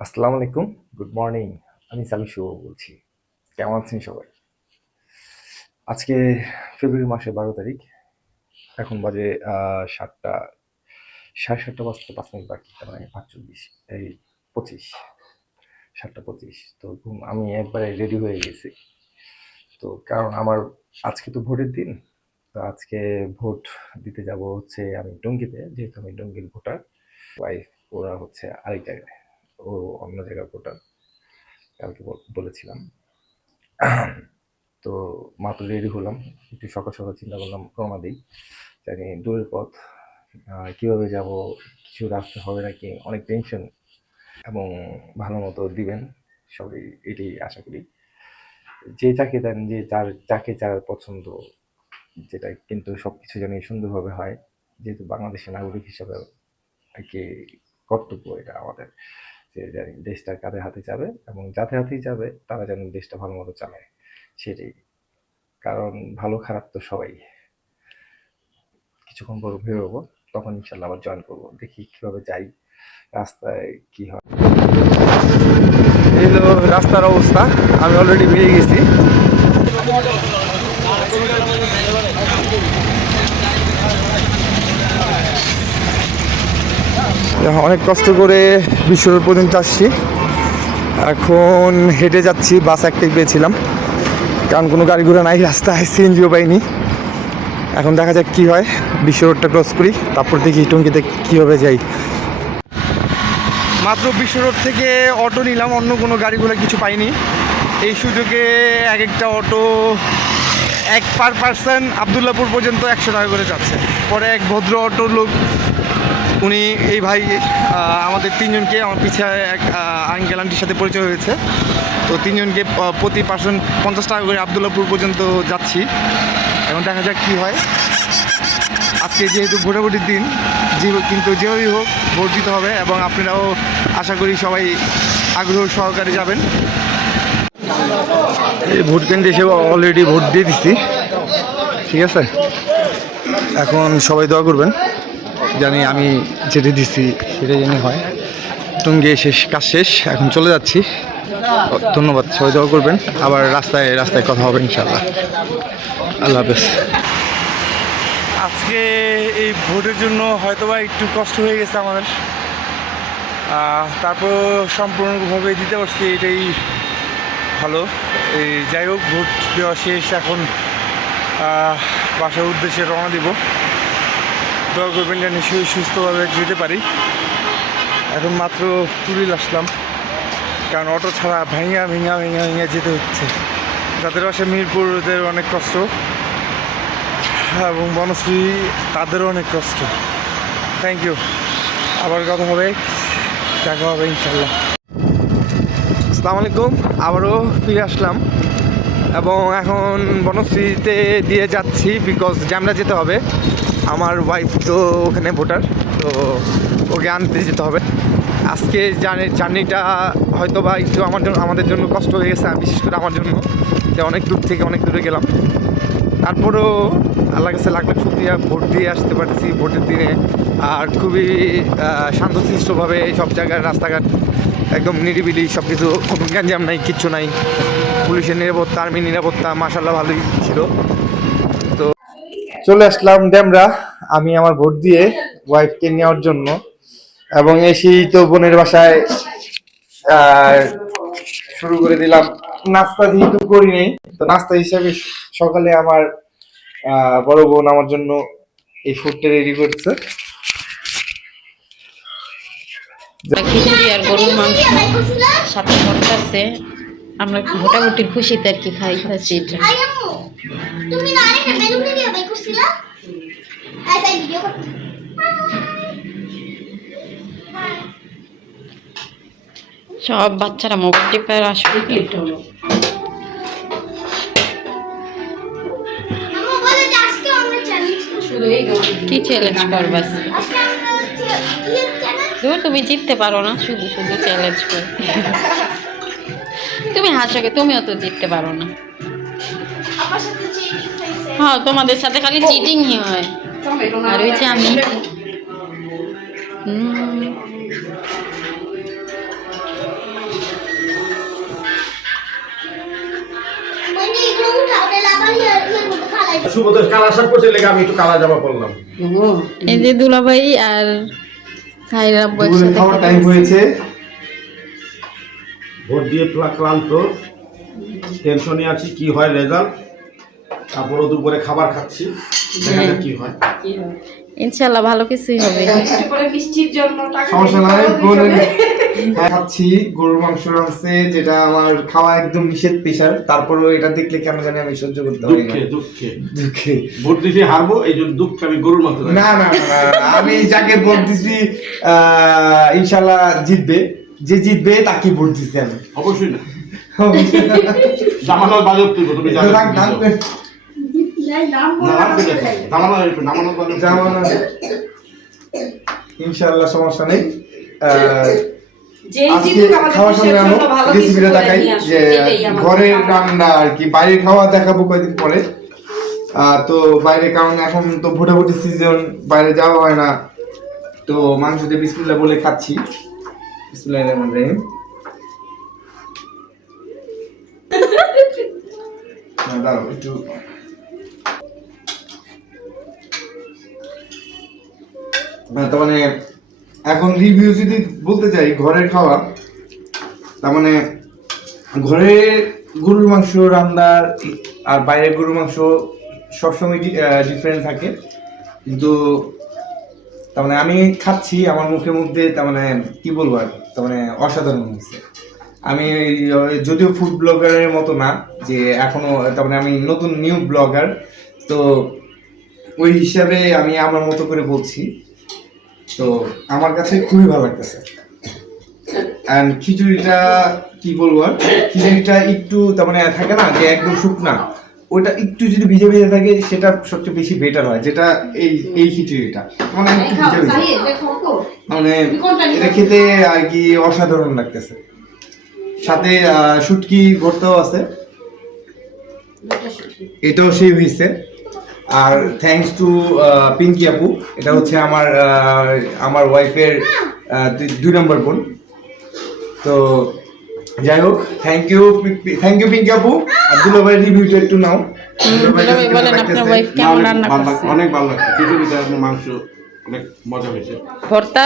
আসসালামু আলাইকুম, good morning. আমি সামি শুভ বলছি। কেমন আছেন সবাই? আজকে ফেব্রুয়ারি মাসের 12 তারিখ। এখন বাজে 7টা, সাড়ে 7টা বাজতে 5 মিনিট বাকি, তার মানে 5:40, এই 25, 7টা 25। তো আমি একবারে রেডি হয়ে গেছি। তো কারণ আমার আজকে তো ভোটের দিন। তো আজকে ভোট দিতে যাব হচ্ছে আমি টঙ্গীতে, যেহেতু আমি টঙ্গীর ভোটার। ওয়াইফ ওরা হচ্ছে আরেক জায়গায়, ও অন্য জায়গার ভোটার, কালকে বলেছিলাম। তো মাত্র রেডি হলাম, একটু সকাল সকাল চিন্তা করলাম রওনা দিই। জানি দূরের পথ, কীভাবে যাব, কিছু রাস্তা হবে নাকি, অনেক টেনশন। এবং ভালো মতো দিবেন সবাই, এটাই আশা করি। যে যাকে দেন, যে যাকে যার পছন্দ, যেটা কিন্তু সব কিছু জানি সুন্দরভাবে হয়। যেহেতু বাংলাদেশের নাগরিক হিসাবে আর কি কর্তব্য এটা আমাদের, যে জানি দেশটা কাদের হাতে যাবে এবং যাদের হাতেই যাবে তারা যেন দেশটা ভালো মতো চালায়, সেটাই। কারণ ভালো খারাপ তো সবাই। কিছুক্ষণ পর বের হবো, তখন ইনশাল্লাহ আবার জয়েন করবো, দেখি কিভাবে যাই, রাস্তায় কি হয়। এই হলো রাস্তার অবস্থা, আমি অলরেডি বেরিয়ে গেছি। অনেক কষ্ট করে বিশ্বরোড পর্যন্ত আসছি, এখন হেঁটে যাচ্ছি। বাস একটাই পেয়েছিলাম, কারণ কোনো গাড়ি ঘোড়া নাই, রাস্তায় সিএনজিও পাইনি। এখন দেখা যাক কী হয়, বিশ্ব রোডটা ক্রস করি, তারপর দেখি টঙ্গীতে কীভাবে যাই। মাত্র বিশ্ব রোড থেকে অটো নিলাম, অন্য কোনো গাড়িগুলো কিছু পাইনি। এই সুযোগে এক একটা অটো এক পার পার্সন আবদুল্লাপুর পর্যন্ত 100 টাকা করে যাচ্ছে। পরে এক ভদ্র অটোর লোক, উনি এই ভাই আমাদের তিনজনকে, আমার পিছিয়ে এক আঙ্কেল আন্টির সাথে পরিচয় হয়েছে। তো তিনজনকে প্রতি পার্সন 50 টাকা করে আবদুল্লাপুর পর্যন্ত যাচ্ছি। এখন দেখা যাক কী হয়। আজকে যেহেতু ভোটাভুটির দিন, কিন্তু যেভাবেই হোক ভোট দিতে হবে, এবং আপনারাও আশা করি সবাই আগ্রহ সহকারে যাবেন। এই ভোট কেন্দ্রে এসে অলরেডি ভোট দিয়ে দিচ্ছি, ঠিক আছে। এখন সবাই দোয়া করবেন জানি আমি যেতে দিচ্ছি সেটা জানি হয়। টঙ্গী শেষ, কাজ শেষ, এখন চলে যাচ্ছি। ধন্যবাদ, সবাই দোয়া করবেন। আবার রাস্তায় রাস্তায় কথা হবে ইনশাল্লাহ। আল্লাহ হাফেজ। আজকে এই ভোটের জন্য হয়তোবা একটু কষ্ট হয়ে গেছে আমাদের, তারপর সম্পূর্ণভাবে দিতে পারছি, এটাই ভালো। এই যাই হোক, ভোট দেওয়া শেষ, এখন বাসার উদ্দেশ্যে রওনা দিব। দোয়া করবেন যেন সুস্থভাবে যেতে পারি। এখন মাত্র তুলিল আসলাম, কারণ অটো ছাড়া ভেঙা ভেঙা ভেঙা ভেঙে যেতে হচ্ছে। যাদের বাসা মিরপুর ওদের অনেক কষ্ট, এবং বনশ্রী তাদেরও অনেক কষ্ট। থ্যাংক ইউ, আবার কথা হবে, দেখা হবে ইনশাল্লাহ। আসসালামু আলাইকুম, আবারও ফিরে আসলাম এবং এখন বনশ্রীতে দিয়ে যাচ্ছি, বিকজ জ্যামরা যেতে হবে। আমার ওয়াইফ তো ওখানে ভোটার, তো ওকে আনতে যেতে হবে। আজকে জার্নিটা হয়তো বা একটু আমাদের জন্য কষ্ট হয়ে গেছে, বিশেষ করে আমার জন্য, যে অনেক দূর থেকে অনেক দূরে গেলাম। তারপরেও আল্লাহর কাছে লাখ লাখ শুকরিয়া, ভোট দিয়ে আসতে পারছি ভোটের দিনে। আর খুবই শান্তশিষ্টভাবে সব জায়গায় রাস্তাঘাট একদম নিরিবিলি, সব কিছু, কোনো গ্যাঞ্জাম নাই, কিচ্ছু নাই। পুলিশের নিরাপত্তা, আর্মির নিরাপত্তা মাশাআল্লাহ ভালোই ছিল। তো চলে আসলাম ড্যামরা, আমি আমার ভোট দিয়ে ওয়াইফকে নেওয়ার জন্য। এবং এসেই তো বোনের বাসায় শুরু করে দিলাম। নাস্তা যেহেতু করি নাই, তো নাস্তা হিসাবে সকালে আমার বড় বোন আমার জন্য এই ফুডটা রেডি করছে। খিচুড়ি আর গরুর মাংস সাথে ভর্তা আছে। আমরা ভোটাভুটির খুশিতে আর কি খাইতেছি এটা। সব বাচ্চারা মোবাইল টিপে আসবে। কি চ্যালেঞ্জ করবা? তুমি জিততে পারো না, শুধু শুধু চ্যালেঞ্জ কর। তুমি হাসাকে, তুমিও তো জিততে পারো না। হ্যাঁ, তোমাদের সাথে খালি চিটিংই হয়। আর ওই যে আমি শুভদোষ কালা শাক করছে লেগে আমি একটু কালা জামা পরলাম। এই যে দুলাভাই আর সাইরা আব্বু একসাথে খাওয়ার টাইম হয়েছে। ভোট দিয়ে ক্লান্ত, টেনশনে আছি কি হয় রেজাল্ট। তারপরে দুপুরে খাবার খাচ্ছি, দেখা যাক কি হয়। ইনশাআল্লাহ ভালো কিছুই হবে। সমস্যা নাই, খাচ্ছি গরুর মাংস রাঁধছে, যেটা আমার খাওয়া একদম নিষেধ পেশার। তারপরেও এটা দেখলে কেন জানি আমি সহ্য করতে পারি না। দুঃখে ভোট দিতে হারবো, এই জন্য দুঃখে আমি গরুর মাংস না না না, আমি যাকে ভোট দিছি ইনশাল্লাহ জিতবে। যে জিতবে তাকে ভোট দিছি আমি। অবশ্যই না, জামানোর বাজে তুমি ইনশাল্লাহ সমস্যা নেই। আজকে খাওয়ার সঙ্গে আমি রেসিপিটা দেখাই যে ঘরের রান্না আর কি, বাইরে খাওয়া দেখাবো কয়েকদিন পরে। তো বাইরে, কারণ এখন তো ভোটাভুটি সিজন, বাইরে যাওয়া হয় না। তো মাংস দিয়ে বিসমিল্লাহ বলে খাচ্ছি। বিসমিল্লাহির রহমানির রহিম। দাঁড়াও একটু, তার মানে এখন রিভিউ যদি বলতে চাই ঘরের খাওয়া, তার মানে ঘরে গরুর মাংস রান্নার আর বাইরের গরুর মাংস সবসময় ডিফারেন্ট থাকে। কিন্তু তার মানে আমি খাচ্ছি, আমার মুখের মধ্যে তার মানে কি বলবো আর, তার মানে অসাধারণ হয়েছে। আমি যদিও ফুড ব্লগারের মতো না, যে এখনো তার মানে আমি নতুন নিউ ব্লগার, তো ওই হিসাবে আমি আমার মতো করে বলছি। তো আমার কাছে খুবই ভালো লাগতেছে। অ্যান্ড খিচুড়িটা কি বলবো আর, খিচুড়িটা একটু তার মানে থাকে না যে একদম শুকনা, ওটা একটু যদি ভিজে ভিজে থাকে সেটা সবচেয়ে বেশি বেটার হয়, যেটা এই খিচুড়িটা মানে একটু ভিজে ভিজে, মানে এটা খেতে আর কি অসাধারণ লাগতেছে। সাথে শুটকি ভর্তাও আছে, এটাও সেই হয়েছে। আর থ্যাঙ্কস টু পিঙ্কি আপু, এটা হচ্ছে আমার ওয়াইফের 2 নম্বর বোন। তো যাই হোক, থ্যাংক ইউ পিঙ্কি আপু। আর দুলাভাই রিভিউটা একটু নাও। দুলাভাই বলেন আপনার ওয়াইফ কেমন রান্না করছে? অনেক ভালো লাগছে, খিচুড়িটা মাংস অনেক মজা হয়েছে। ভর্তা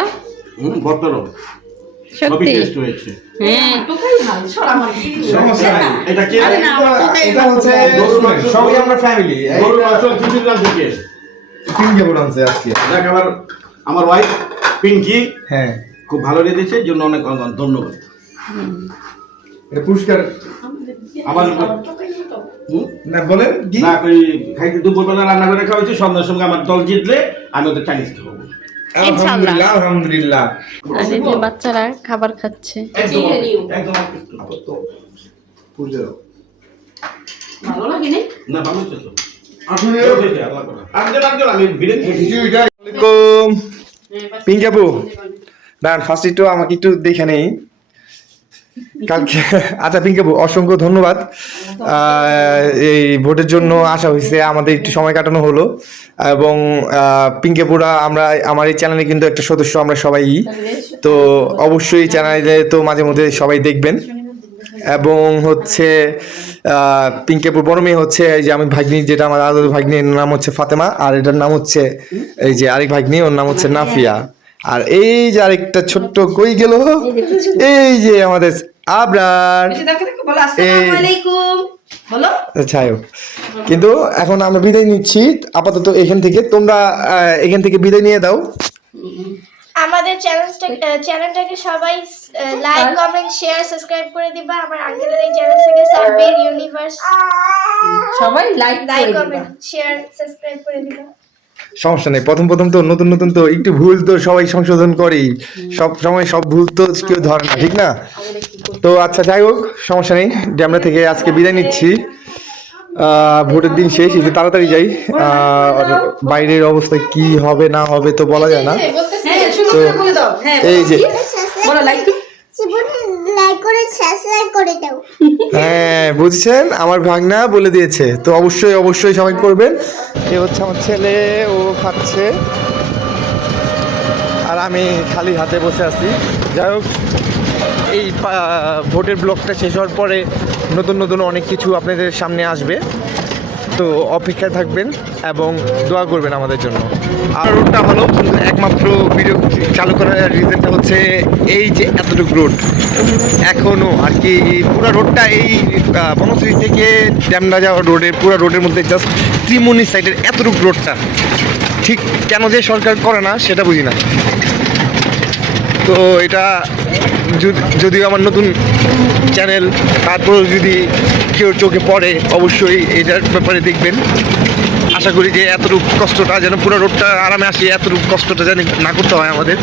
ভর্তারও সত্যি টেস্ট হয়েছে। হ্যাঁ, সমস্যা নাই, এটা কি? এটা হচ্ছে সবাই আমরা ফ্যামিলি। গরুর মাংস খিচুড়ি রান্না কে? পিঙ্কি আপু রাঁধছে আজকে। দেখ আমার ওয়াইফ পিঙ্কি হ্যাঁ, খুব ভালো রেঁধেছে, জন্য অনেক অনেক ধন্যবাদ। এটা পুরস্কার আমার না বলেন কি না, ওই খাইতে দুপুরবেলা রান্না করে খাওয়াইছি, সন্ধ্যার সঙ্গে আমার দল জিতলে আমি ওদের চাইনিজ খাওয়াবো। আলহামদুলিল্লাহ আলহামদুলিল্লাহ। আর এই যে বাচ্চারা খাবার খাচ্ছে। একদম ভালো লাগে না? না, ভালো হচ্ছে তো। আসলে আমি বিরিয়ানি খিচুড়িটা আলাইকুম পিঙ্কি আপু, দাঁড়ান ফার্স্ট একটু আমাকে একটু দেখে নেই কালকে। আচ্ছা পিঙ্কি আপু, অসংখ্য ধন্যবাদ। এই ভোটের জন্য আসা হয়েছে, আমাদের একটু সময় কাটানো হলো। এবং পিঙ্কি আপুরা, আমার এই চ্যানেলে কিন্তু একটা সদস্য আমরা সবাই, তো অবশ্যই চ্যানেলে তো মাঝে মধ্যে সবাই দেখবেন। এবং হচ্ছে পিঙ্কি আপুর বড় মেয়ে হচ্ছে এই যে আমি ভাগ্নি, যেটা আমার আদর ভাগ্নির নাম হচ্ছে ফাতেমা, আর এটার নাম হচ্ছে এই যে আরেক ভাগ্নি, ওর নাম হচ্ছে নাফিয়া। আর এই যে আরেকটা ছোট্ট কই গেল, এই যে আমাদের আবরার। যাই হোক, কিন্তু এখন আমরা বিদায় নিচ্ছি আপাতত এখান থেকে। তোমরা এখান থেকে বিদায় নিয়ে দাও। আমাদের চ্যানেলটাকে সবাই লাইক কমেন্ট শেয়ার সাবস্ক্রাইব করে দিবা। আমার আঙ্কেলের এই চ্যানেল থেকে সাব্বির ইউনিভার্স সবাই লাইক কমেন্ট শেয়ার সাবস্ক্রাইব করে দিবা। সমস্যা নেই, প্রথম তো নতুন তো একটু ভুল তো সবাই সংশোধন করি, সব সময় সব ভুল তো কেউ ধরে না, ঠিক না? তো আচ্ছা যাই হোক, সমস্যা নেই, ড্যামরা থেকে আজকে বিদায় নিচ্ছি। ভোটের দিন শেষ, একটু তাড়াতাড়ি যাই। বাইরের অবস্থা কি হবে না হবে তো বলা যায় না। তো এই যে লাইক করে সাবস্ক্রাইব করে দাও। হ্যাঁ বুঝছেন, আমার ভাগনা বলে দিয়েছে, তো অবশ্যই সবাই করবেন। এ হচ্ছে আমার ছেলে, ও খাচ্ছে আর আমি খালি হাতে বসে আছি। যাই হোক, এই ভোটের ব্লগটা শেষ হওয়ার পরে নতুন অনেক কিছু আপনাদের সামনে আসবে। তো অপেক্ষায় থাকবেন এবং দোয়া করবেন আমাদের জন্য। আর রোডটা হলো একমাত্র ভিডিও চালু করার রিজনটা হচ্ছে এই যে এতটুকু রোড এখনও আর কি পুরো রোডটা এই বনশ্রী থেকে ড্যামরা যাওয়ার রোডের পুরো রোডের মধ্যে জাস্ট ত্রিমুনি সাইডের এতটুকু রোডটা ঠিক কেন যে সরকার করে না সেটা বুঝি না। তো এটা যদিও আমার নতুন চ্যানেল, তারপরেও যদি কেউ চোখে পড়ে অবশ্যই এটার ব্যাপারে দেখবেন। আশা করি যে এতটুকু কষ্টটা যেন পুরো রোডটা আরামে আসি, এতটুকু কষ্টটা যেন না করতে হয় আমাদের।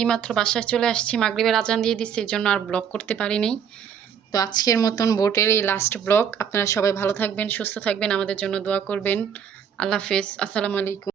এইমাত্র বাসায় চলে আসছি, মাগরিবের আজান দিয়ে দিচ্ছে, এই জন্য আর ব্লগ করতে পারিনি। তো আজকের মতন বোটের এই লাস্ট ব্লগ। আপনারা সবাই ভালো থাকবেন, সুস্থ থাকবেন, আমাদের জন্য দোয়া করবেন। আল্লাহ হাফেজ, আসসালামু আলাইকুম।